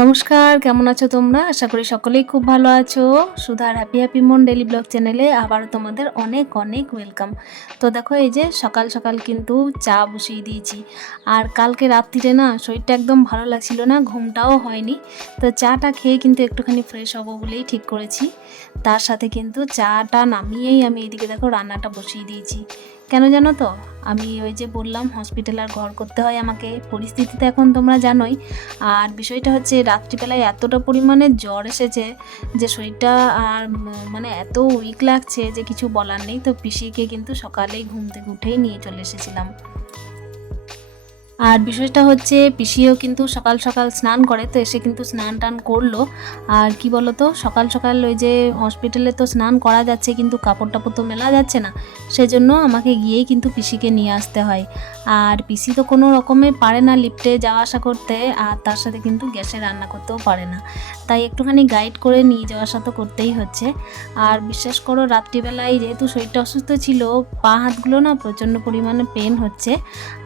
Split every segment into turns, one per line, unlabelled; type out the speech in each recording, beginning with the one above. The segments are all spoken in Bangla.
নমস্কার, কেমন আছো তোমরা? আশা করি সকলেই খুব ভালো আছো। সুধার হ্যাপি হ্যাপি মন ডেলি ব্লগ চ্যানেলে আবারও তোমাদের অনেক অনেক ওয়েলকাম তো দেখো, এই যে সকাল সকাল কিন্তু চা বসিয়ে দিয়েছি। আর কালকে রাত্রিরে না শরীরটা একদম ভালো লাগছিল না, ঘুমটাও হয়নি। তো চাটা খেয়ে কিন্তু একটুখানি ফ্রেশ হব বলেই ঠিক করেছি। তার সাথে কিন্তু চাটা নামিয়েই আমি এদিকে দেখো রান্নাটা বসিয়ে দিয়েছি। কেন জানো তো? আমি ওই যে বললাম হসপিটাল আর ঘর করতে হয় আমাকে। পরিস্থিতিতে এখন তোমরা জানোই। আর বিষয়টা হচ্ছে, রাত্রিবেলায় এতটা পরিমাণে জ্বর এসেছে যে শরীরটা আর মানে এত উইক লাগছে যে কিছু বলার নেই। তো পিসিকে কিন্তু সকালেই ঘুম থেকে উঠেই নিয়ে চলে এসেছিলাম। আর বিষয়টা হচ্ছে পিসিও কিন্তু সকাল সকাল স্নান করে, তো এসে কিন্তু স্নান টান করল। আর কি বলতো, সকাল সকাল ওই যে হসপিটালে তো স্নান করা যাচ্ছে, কিন্তু কাপড় টাপড় তো মেলা যাচ্ছে না। সেজন্য আমাকে গিয়েই কিন্তু পিসিকে নিয়ে আসতে হয়। আর পিসি তো কোনো রকমে পারে না লিফটে যাওয়া আসা করতে, আর তার সাথে কিন্তু গ্যাসে রান্না করতেও পারে না। তাই একটুখানি গাইড করে নিয়ে যাওয়া আসা তো করতেই হচ্ছে। আর বিশ্বাস করো, রাত্রিবেলায় যেহেতু শরীরটা অসুস্থ ছিল, পা হাতগুলো না প্রচণ্ড পরিমাণে পেন হচ্ছে।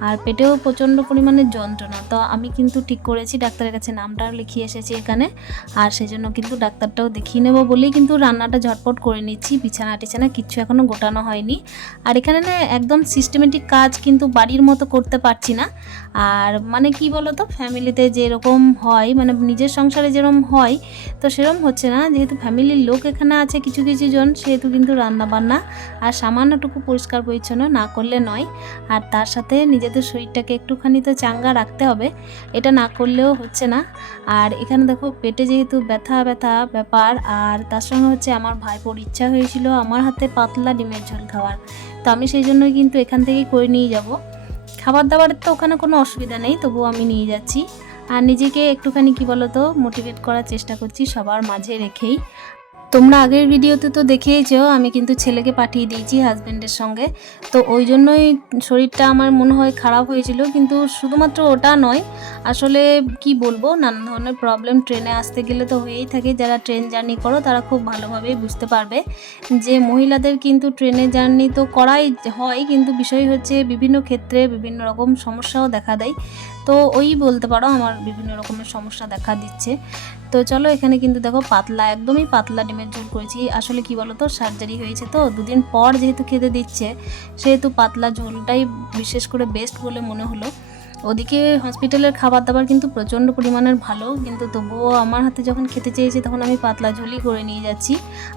আর পেটেও প্রচণ্ড পরিমাণে যন্ত্রণা। তো আমি কিন্তু ঠিক করেছি, ডাক্তারের কাছে নামটাও লিখিয়ে এসেছি এখানে। আর সেই জন্য কিন্তু ডাক্তারটাও দেখিয়ে নেব বলেই কিন্তু রান্নাটা ঝটপট করে নিচ্ছি। বিছানা টিছানা কিচ্ছু এখনও গোটানো হয়নি। আর এখানে না একদম সিস্টেমেটিক কাজ কিন্তু বাড়ির মতো করতে পারছি না। আর মানে কি বলতো ফ্যামিলিতে যেরকম হয় মানে নিজের সংসারে যেরকম হয়, তো সেরকম হচ্ছে না। যেহেতু ফ্যামিলির লোক এখানে আছে কিছু কিছু জন, সেহেতু কিন্তু রান্না বান্না আর সামান্যটুকু পরিষ্কার পরিচ্ছন্ন না করলে নয়। আর তার সাথে নিজেদের শরীরটাকে একটুখানি তো চাঙ্গা রাখতে হবে, এটা না করলেও হচ্ছে না। আর এখানে দেখো, পেটে যেহেতু ব্যথা ব্যথা ব্যাপার, আর তার সঙ্গে হচ্ছে আমার ভাইপোর ইচ্ছা হয়েছিল আমার হাতে পাতলা ডিমের ঝোল খাওয়ার। তো আমি সেই জন্যই কিন্তু এখান থেকেই করে নিয়ে যাব। খাবার দাবারের তো ওখানে কোনো অসুবিধা নেই, তবুও আমি নিয়ে যাচ্ছি। আর নিজেকে একটুখানি কি বলতো মোটিভেট করার চেষ্টা করছি সবার মাঝে রেখেই। তোমরা আগের ভিডিওতে তো দেখেইছো, আমি কিন্তু ছেলেকে পাঠিয়ে দিয়েছি হাজব্যান্ডের সঙ্গে। তো ওই জন্যই শরীরটা আমার মনে হয় খারাপ হয়েছিল, কিন্তু শুধুমাত্র ওটা নয়, আসলে কি বলব নানান ধরনের প্রবলেম ট্রেনে আসতে গেলে তো হয়েই থাকে। যারা ট্রেন জার্নি করো, তারা খুব ভালোভাবেই বুঝতে পারবে যে মহিলাদের কিন্তু ট্রেনে জার্নি তো করাই হয়, কিন্তু বিষয় হচ্ছে বিভিন্ন ক্ষেত্রে বিভিন্ন রকম সমস্যাও দেখা দেয়। তো ওই বলতে পারো, আমার বিভিন্ন রকমের সমস্যা দেখা দিচ্ছে। তো চলো এখানে কিন্তু দেখো পাতলা, একদমই পাতলা ডিমের ঝোল করেছি। আসলে কি বলো তো সার্জারি হয়েছে তো, দুদিন পর যেহেতু খেতে দিচ্ছে, সেহেতু পাতলা ঝোলটাই বিশেষ করে বেস্ট বলে মনে হলো। ওদিকে হসপিটালের খাবার দাবার কিন্তু প্রচণ্ড পরিমাণের ভালো, কিন্তু তবুও আমার হাতে যখন খেতে চেয়েছি তখন আমি পাতলা ঝোলই করে নিয়ে যাচ্ছি।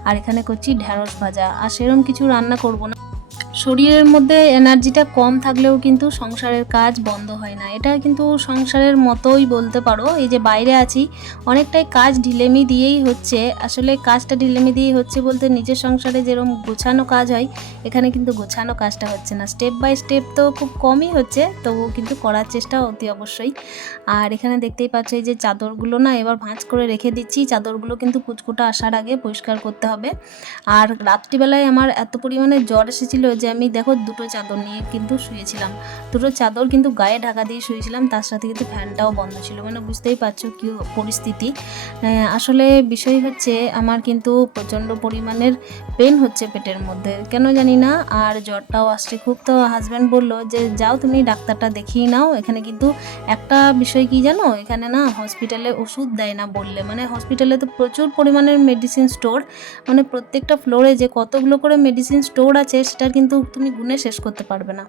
আর এখানে করছি ঢ্যাঁড়স ভাজা। আর সেরকম কিছু রান্না করব না। শরীরের মধ্যে এনার্জিটা কম থাকলেও কিন্তু সংসারের কাজ বন্ধ হয় না। এটা কিন্তু সংসারের মতোই বলতে পারো। এই যে বাইরে আছি, অনেকটাই কাজ ঢিলেমি দিয়েই হচ্ছে। আসলে কাজটা ঢিলেমি দিয়েই হচ্ছে বলতে নিজের সংসারে যেরকম গোছানো কাজ হয়, এখানে কিন্তু গোছানো কাজটা হচ্ছে না। স্টেপ বাই স্টেপ তো খুব কমই হচ্ছে, তবুও কিন্তু করার চেষ্টা অতি অবশ্যই। আর এখানে দেখতেই পাচ্ছ এই যে চাদরগুলো না এবার ভাঁজ করে রেখে দিচ্ছি। চাদরগুলো কিন্তু কুচকুটা আসার আগে পরিষ্কার করতে হবে। আর রাত্রিবেলায় আমার এত পরিমাণে জ্বর এসেছিল যে আমি দেখো দুটো চাদর নিয়ে কিন্তু শুয়েছিলাম। দুটো চাদর কিন্তু গায়ে ঢাকা দিয়ে শুয়েছিলাম, তার সাথে কিন্তু ফ্যানটাও বন্ধ ছিল মানে বুঝতেই পারছ কি পরিস্থিতি। আসলে বিষয় হচ্ছে আমার কিন্তু প্রচণ্ড পরিমাণের পেন হচ্ছে পেটের মধ্যে, কেন জানি না? আর জ্বরটাও আসছে। খুব তো হাজব্যান্ড বলল যে, যাও তুমি ডাক্তারটা দেখিয়ে নাও, এখানে কিন্তু একটা বিষয় কি জানো? এখানে না হসপিটালে ওষুধ দেয় না বললে। মানে হসপিটালে তো প্রচুর পরিমাণের মেডিসিন স্টোর মানে প্রত্যেকটা ফ্লোরে যে কতগুলো করে মেডিসিন স্টোর আছে, সেটার কিন্তু তুমি গুনে শেষ করতে পারবে না।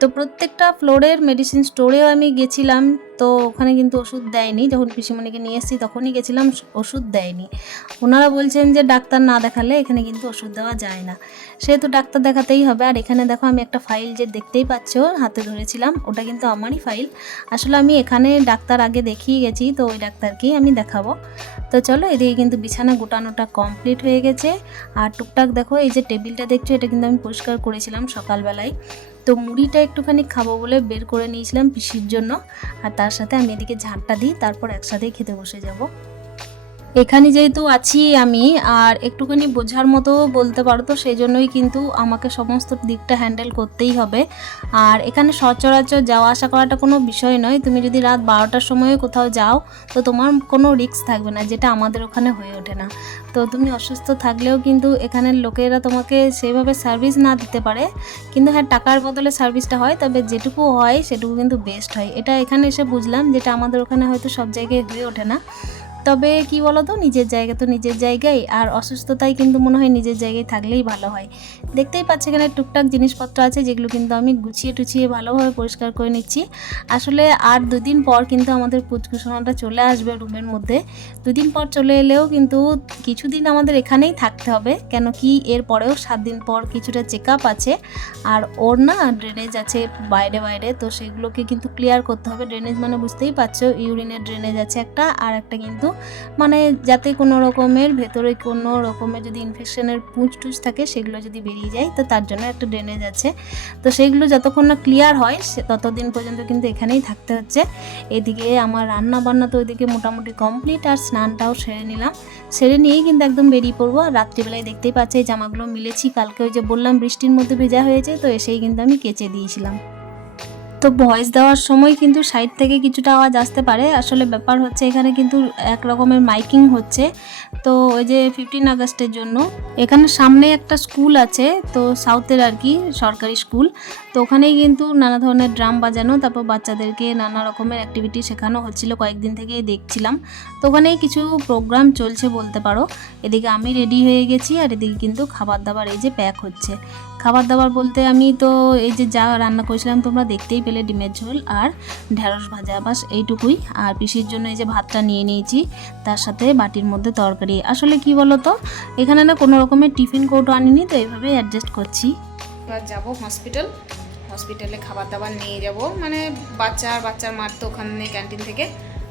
তো প্রত্যেকটা ফ্লোরের মেডিসিন স্টোরেও আমি গেছিলাম। তো ওখানে কিন্তু ওষুধ দেয়নি। যখন পিসিমণিকে নিয়ে এসেছি তখনই গেছিলাম, ওষুধ দেয়নি। ওনারা বলছেন যে ডাক্তার না দেখালে এখানে কিন্তু ওষুধ দেওয়া যায় না। সেহেতু ডাক্তার দেখাতেই হবে। আর এখানে দেখো, আমি একটা ফাইল যে দেখতেই পাচ্ছ, হাতে ধরেছিলাম, ওটা কিন্তু আমারই ফাইল। আসলে আমি এখানে ডাক্তার আগে দেখিয়ে গেছি, তো ওই ডাক্তারকেই আমি দেখাবো। তো চলো, এদিকে কিন্তু বিছানা গোটানোটা কমপ্লিট হয়ে গেছে। আর টুকটাক দেখো, এই যে টেবিলটা দেখছ, এটা কিন্তু আমি পরিষ্কার করেছিলাম সকালবেলায়। তো মুড়িটা একটুখানি খাব বলে বের করে নিয়েছিলাম পিসির জন্য। আর তার সাথে আমি এদিকে ঝাঁটটা দিই, তারপর একসাথেই খেতে বসে যাব। এখানে যেহেতু আছি আমি, আর একটুখানি বোঝার মতো বলতে পারো তো সেই জন্যই কিন্তু আমাকে সমস্ত দিকটা হ্যান্ডেল করতেই হবে। আর এখানে সচরাচর যাওয়া আসা করাটা কোনো বিষয় নয়। তুমি যদি রাত বারোটার সময় কোথাও যাও, তো তোমার কোনো রিস্ক থাকবে না, যেটা আমাদের ওখানে হয়ে ওঠে না। তো তুমি অসুস্থ থাকলেও কিন্তু এখানের লোকেরা তোমাকে সেইভাবে সার্ভিস না দিতে পারে। কিন্তু হ্যাঁ টাকার বদলে সার্ভিসটা হয়, তবে যেটুকু হয়, সেটুকু কিন্তু বেস্ট হয়। এটা এখানে এসে বুঝলাম, যেটা আমাদের ওখানে হয়তো সব জায়গায় হয়ে ওঠে না। তবে কি বলো তো নিজের জায়গা তো নিজের জায়গায়, আর অসুস্থতায় কিন্তু মনে হয় নিজের জায়গায় থাকলেই ভালো হয়। দেখতেই পাচ্ছি এখানে টুকটাক জিনিসপত্র আছে, যেগুলো কিন্তু আমি গুছিয়ে টুছিয়ে ভালোভাবে পরিষ্কার করে নিচ্ছি। আসলে আর দুদিন পর কিন্তু আমাদের পুচকুসোনাটা চলে আসবে রুমের মধ্যে। দুদিন পর চলে এলেও কিন্তু কিছুদিন আমাদের এখানেই থাকতে হবে, কেন কি এর পরেও সাত দিন পর কিছুটা চেক আপ আছে, আর ওর না ড্রেনেজ আছে বাইরে বাইরে, তো সেগুলোকে কিন্তু ক্লিয়ার করতে হবে। ড্রেনেজ মানে বুঝতেই পারছ ইউরিনের ড্রেনেজ আছে একটা, আর একটা কিন্তু মানে যাতে কোনো রকমের ভেতরে কোনো রকমের যদি ইনফেকশনের পুঁজ টুজ থাকে, সেগুলো যদি বেরিয়ে যায়, তো তার জন্য একটা ড্রেনেজ আছে। তো সেইগুলো যতক্ষণ না ক্লিয়ার হয়, সে ততদিন পর্যন্ত কিন্তু এখানেই থাকতে হচ্ছে। এদিকে আমার রান্না বান্না তো ওইদিকে মোটামুটি কমপ্লিট আর স্নানটাও সেরে নিলাম। সেরে নিয়েই কিন্তু একদম বেরিয়ে পড়ব, আর রাত্রিবেলায় দেখতেই পাচ্ছি জামাগুলো মিলেছি। কালকে ওই যে বললাম, বৃষ্টির মধ্যে ভেজা হয়েছে, তো এসেই কিন্তু আমি কেচে দিয়েছিলাম। তো ভয়েস দেওয়ার সময় কিন্তু সাইড থেকে কিছুটা আওয়াজ আসতে পারে। আসলে ব্যাপার হচ্ছে এখানে কিন্তু এক রকমের মাইকিং হচ্ছে। তো ওই যে ফিফটিন আগস্টের জন্য, এখানে সামনে একটা স্কুল আছে, তো সাউথের আর কি, সরকারি স্কুল তো ওখানেই কিন্তু নানা ধরনের ড্রাম বাজানো, তারপর বাচ্চাদেরকে নানা রকমের অ্যাক্টিভিটি শেখানো হচ্ছিল, কয়েকদিন থেকেই দেখছিলাম। তো ওখানেই কিছু প্রোগ্রাম চলছে বলতে পারো। এদিকে আমি রেডি হয়ে গেছি, আর এদিকে কিন্তু খাবার দাবার এই যে প্যাক হচ্ছে। খাবার দাবার বলতে আমি তো এই যে যা রান্না করেছিলাম, তোমরা দেখতেই পেলে ডিমের ঝোল আর ঢ্যাঁড়স ভাজা, বাস এইটুকুই। আর পিসির জন্য এই যে ভাতটা নিয়ে নিয়েছি, তার সাথে বাটির মধ্যে তরকারি। আসলে কি বলো তো এখানে না কোনো রকমের টিফিন কৌটো আনিনি, তো এইভাবে অ্যাডজাস্ট করছি।
এবার যাব হসপিটাল হসপিটালে খাবার দাবার নিয়ে যাব। মানে বাচ্চা আর বাচ্চার মার তো ওখানে ক্যান্টিন থেকে।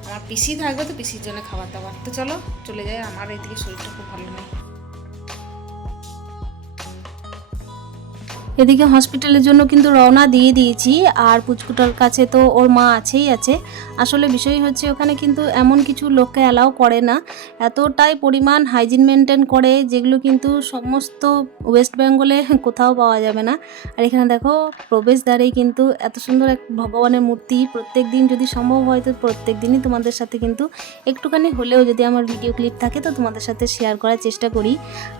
আমার পিসি থাকবে তো, পিসির জন্য খাবার দাবার তো চলো, চলে যাই। আমার এইদিকে শরীরটা খুব ভালো নেই।
এদিকে হসপিটালের জন্য কিন্তু রওনা দিয়ে দিয়েছি। আর পুচকুটার কাছে তো ওর মা আছেই আছে। আসলে বিষয় হচ্ছে ওখানে কিন্তু এমন কিছু লোককে অ্যালাউ করে না। এতটাই পরিমাণ হাইজিন মেনটেন করে যেগুলো কিন্তু সমস্ত ওয়েস্ট বেঙ্গলে কোথাও পাওয়া যাবে না। আর এখানে দেখো, প্রবেশদ্বারেই কিন্তু এত সুন্দর এক ভগবানের মূর্তি। প্রত্যেক দিন যদি সম্ভব হয় তো প্রত্যেক দিনই তোমাদের সাথে কিন্তু একটুখানি হলেও যদি আমার ভিডিও ক্লিপ থাকে তো তোমাদের সাথে শেয়ার করার চেষ্টা করি।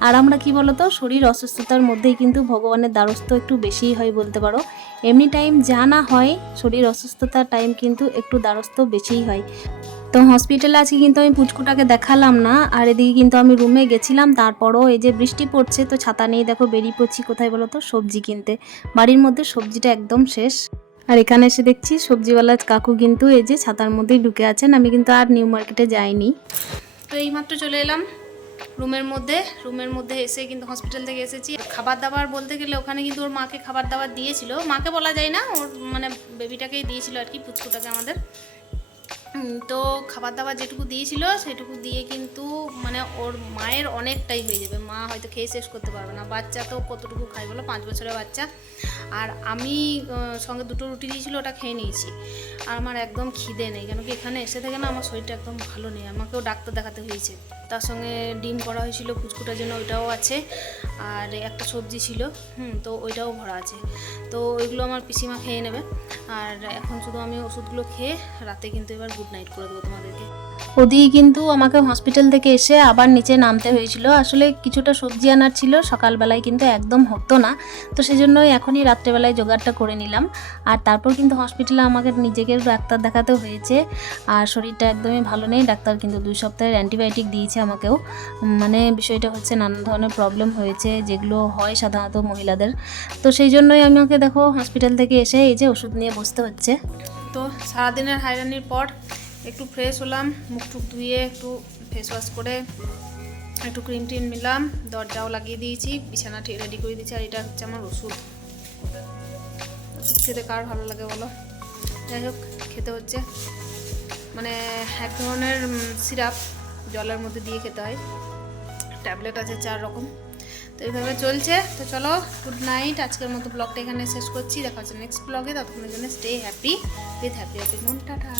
আর আমরা কি বলতো, শরীর অসুস্থতার মধ্যেই কিন্তু ভগবানের দ্বারস্থ একটু বেশিই হয় বলতে পারো। এমনি টাইম যা না হয়, শরীর অসুস্থতার টাইম কিন্তু একটু দ্বারস্থ বেশিই হয়। তো হসপিটালে আজকে কিন্তু আমি পুচকুটাকে দেখালাম না, আর এদিকে কিন্তু আমি রুমে গেছিলাম, তারপরও এই যে বৃষ্টি পড়ছে, তো ছাতা নেই দেখো বেরিয়ে পড়ছি কোথায় বলো তো, সবজি কিনতে। বাড়ির মধ্যে সবজিটা একদম শেষ। আর এখানে এসে দেখছি সবজিওয়ালা কাকু কিন্তু এই যে ছাতার মধ্যেই ঢুকে আছেন, আমি কিন্তু আর নিউ মার্কেটে যাইনি।
তো এইমাত্র চলে এলাম। রুমের মধ্যে রুমের মধ্যে এসে কিন্তু হসপিটাল থেকে এসেছি। খাবার দাবার বলতে গেলে ওখানে কিন্তু ওর মাকে খাবার দাবার দিয়েছিল। মাকে বলা যায় না, ওর মানে বেবিটাকেই দিয়েছিল আর কি, পুচকুটাকে আমাদের। তো খাবার দাবার যেটুকু দিয়েছিল, সেটুকু দিয়ে কিন্তু মানে ওর মায়ের অনেকটাই হয়ে যাবে। মা হয়তো খেয়ে শেষ করতে পারবে না। বাচ্চা তো কতটুকু খায় বলো? পাঁচ বছরের বাচ্চা। আর আমি সঙ্গে দুটো রুটি দিয়েছিল, ওটা খেয়ে নিয়েছি। আর আমার একদম খিদে নেই। কেন কি এখানে এসে থেকে না আমার শরীরটা একদম ভালো নেই। আমাকেও ডাক্তার দেখাতে হয়েছে। তার সঙ্গে ডিম করা হয়েছিল ফুচকুটার জন্য ওইটাও আছে। আর একটা সবজি ছিল, হুম, তো ওইটাও ভরা আছে। তো ওইগুলো আমার পিসিমা খেয়ে নেবে। আর এখন শুধু আমি ওষুধগুলো খেয়ে রাতে কিন্তু এবার গুড নাইট করে দেবো তোমাদেরকে।
ওদিকে কিন্তু আমাকে হসপিটাল থেকে এসে আবার নিচে নামতে হয়েছিল। আসলে কিছুটা সবজি আনার ছিল, সকালবেলায় কিন্তু একদম হতো না। তো সেই সেজন্যই এখনই রাত্রেবেলায় জোগাড়টা করে নিলাম। আর তারপর কিন্তু হসপিটালে আমাকে নিজেকে ডাক্তার দেখাতে হয়েছে। আর শরীরটা একদমই ভালো নেই। ডাক্তার কিন্তু দুই সপ্তাহের অ্যান্টিবায়োটিক দিয়েছে আমাকেও। মানে বিষয়টা হচ্ছে নানা ধরনের প্রবলেম হয়েছে, যেগুলো হয় সাধারণত মহিলাদের। তো সেই জন্যই আমাকে দেখো হসপিটাল থেকে এসে এই যে ওষুধ নিয়ে বসতে হচ্ছে।
তো সারাদিনের হাইরানির পর একটু ফ্রেশ হলাম, মুখ টুক ধুয়ে একটু ফেস ওয়াশ করে একটু ক্রিম টিম নিলাম, দরজাও লাগিয়ে দিয়েছি, বিছানা ঠিক রেডি করে দিয়েছি, আর এটা হচ্ছে আমার ওষুধ। ওষুধ খেতে কার ভালো লাগে বলো? যাই হোক, খেতে হচ্ছে। মানে এক ধরনের সিরাপ জলের মধ্যে দিয়ে খেতে হয়। ট্যাবলেট আছে চার রকম। তো এইভাবে চলছে। তো চলো গুড নাইট আজকের মতো ব্লগটা এখানে শেষ করছি। দেখা হচ্ছে নেক্সট ব্লগে ততক্ষণের জন্য stay happy with happy happy মন টাটা।